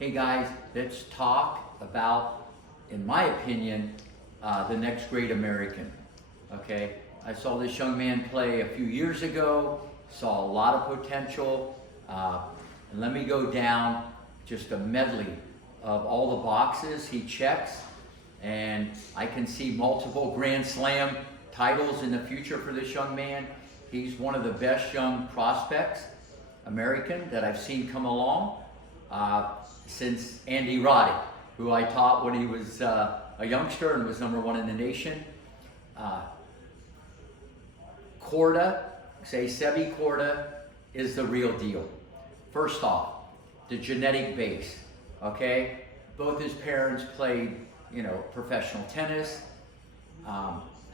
Hey guys, let's talk about, in my opinion, the next great American. Okay, I saw this young man play a few years ago, saw a lot of potential, and let me go down just a medley of all the boxes he checks, and I can see multiple Grand Slam titles in the future for this young man. He's one of the best young prospects, American, that I've seen come along. Since Andy Roddick, who I taught when he was a youngster and was #1 in the nation. Korda, Sebi Korda, is the real deal. First off, the genetic base, okay? Both his parents played, professional tennis.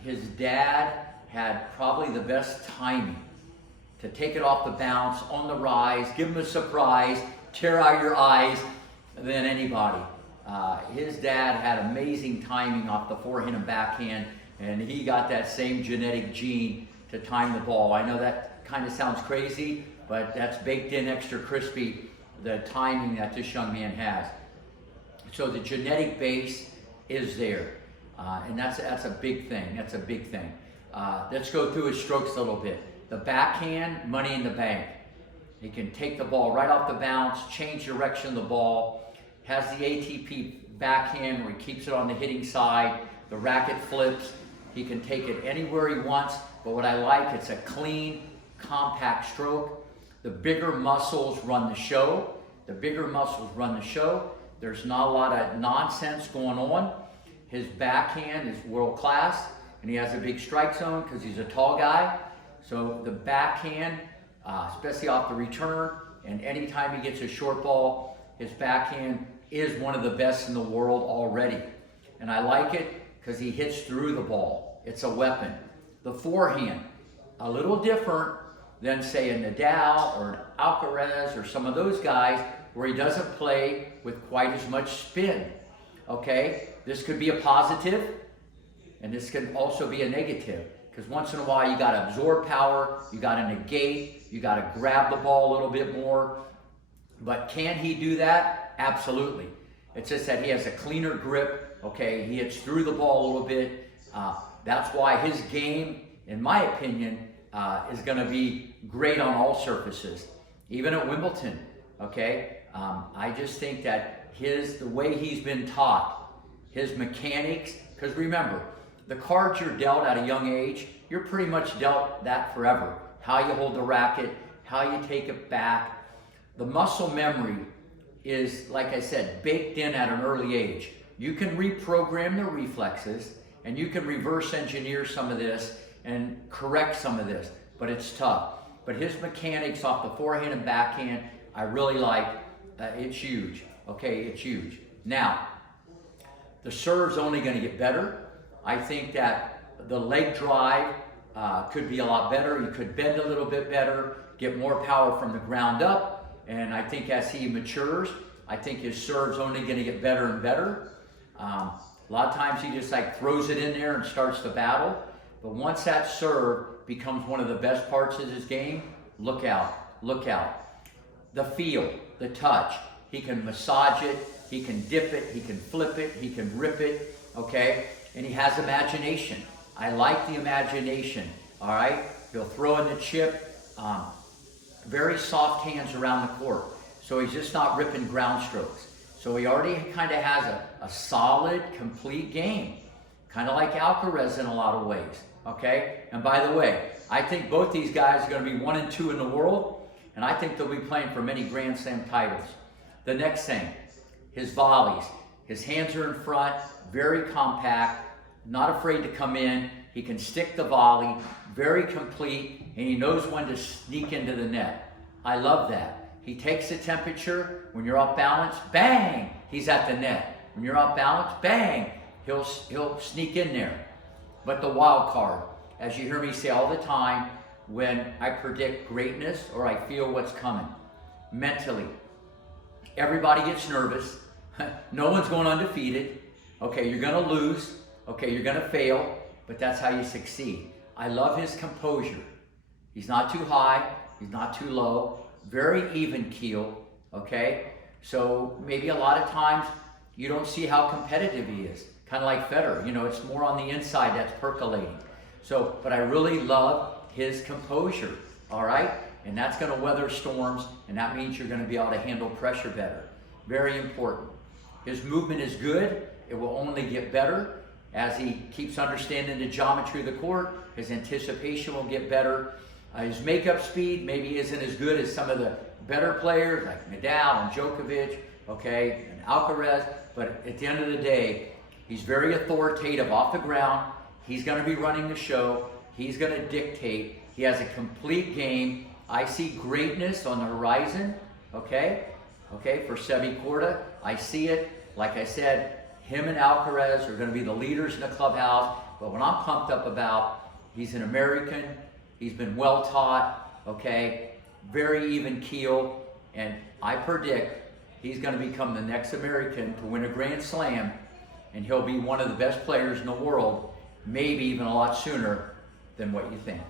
His dad had probably the best timing to take it off the bounce, on the rise, give him a surprise, tear out your eyes than anybody. His dad had amazing timing off the forehand and backhand, and he got that same genetic gene to time the ball. I know that kind of sounds crazy, but that's baked in extra crispy, the timing that this young man has. So the genetic base is there, and that's a big thing. That's a big thing. Let's go through his strokes a little bit. The backhand, money in the bank. He can take the ball right off the bounce, change direction of the ball, has the ATP backhand where he keeps it on the hitting side, the racket flips, he can take it anywhere he wants, but what I like, it's a clean, compact stroke. The bigger muscles run the show. The bigger muscles run the show. There's not a lot of nonsense going on. His backhand is world class, and he has a big strike zone because he's a tall guy. So the backhand, especially off the return, and anytime he gets a short ball, his backhand is one of the best in the world already. And I like it because he hits through the ball. It's a weapon. The forehand, a little different than say a Nadal or an Alcaraz or some of those guys where he doesn't play with quite as much spin. Okay, this could be a positive, and this can also be a negative. Because once in a while you got to absorb power, you got to negate, you got to grab the ball a little bit more. But can he do that? Absolutely. It's just that he has a cleaner grip. Okay, he hits through the ball a little bit. That's why his game, in my opinion, is going to be great on all surfaces, even at Wimbledon. Okay, I just think that the way he's been taught, his mechanics. Because remember, the cards you're dealt at a young age, you're pretty much dealt that forever. How you hold the racket, how you take it back. The muscle memory is, like I said, baked in at an early age. You can reprogram the reflexes, and you can reverse engineer some of this and correct some of this, but it's tough. But his mechanics off the forehand and backhand, I really like. It's huge. Okay, it's huge. Now, the serve's only going to get better. I think that the leg drive could be a lot better. He could bend a little bit better, get more power from the ground up. And I think as he matures, I think his serve's only going to get better and better. A lot of times he just throws it in there and starts the battle. But once that serve becomes one of the best parts of his game, look out, look out. The feel, the touch. He can massage it, he can dip it, he can flip it, he can rip it, okay? And he has imagination. I like the imagination, all right? He'll throw in the chip, very soft hands around the court. So he's just not ripping ground strokes. So he already kind of has a solid, complete game. Kind of like Alcaraz in a lot of ways, okay? And by the way, I think both these guys are going to be 1 and 2 in the world, and I think they'll be playing for many Grand Slam titles. The next thing, his volleys. His hands are in front, very compact, not afraid to come in. He can stick the volley, very complete, and he knows when to sneak into the net. I love that. He takes the temperature. When you're off balance, bang, he's at the net. When you're off balance, bang, he'll sneak in there. But the wild card, as you hear me say all the time, when I predict greatness or I feel what's coming, mentally, everybody gets nervous. No one's going undefeated. Okay, you're going to lose. Okay, you're going to fail, but that's how you succeed. I love his composure. He's not too high. He's not too low. Very even keel. Okay, So maybe a lot of times you don't see how competitive he is. Kind of like Federer, you know, it's more on the inside that's percolating. So, but I really love his composure, all right? And that's going to weather storms, and that means you're going to be able to handle pressure better. Very important. His movement is good. It will only get better as he keeps understanding the geometry of the court. His anticipation will get better. His makeup speed maybe isn't as good as some of the better players like Nadal and Djokovic, okay, and Alcaraz. But at the end of the day, he's very authoritative off the ground. He's going to be running the show. He's going to dictate. He has a complete game. I see greatness on the horizon, okay, for Sebi Korda. I see it. Like I said, him and Alcaraz are going to be the leaders in the clubhouse. But what I'm pumped up about, he's an American. He's been well taught, okay, very even keel. And I predict he's going to become the next American to win a Grand Slam. And he'll be one of the best players in the world, maybe even a lot sooner than what you think.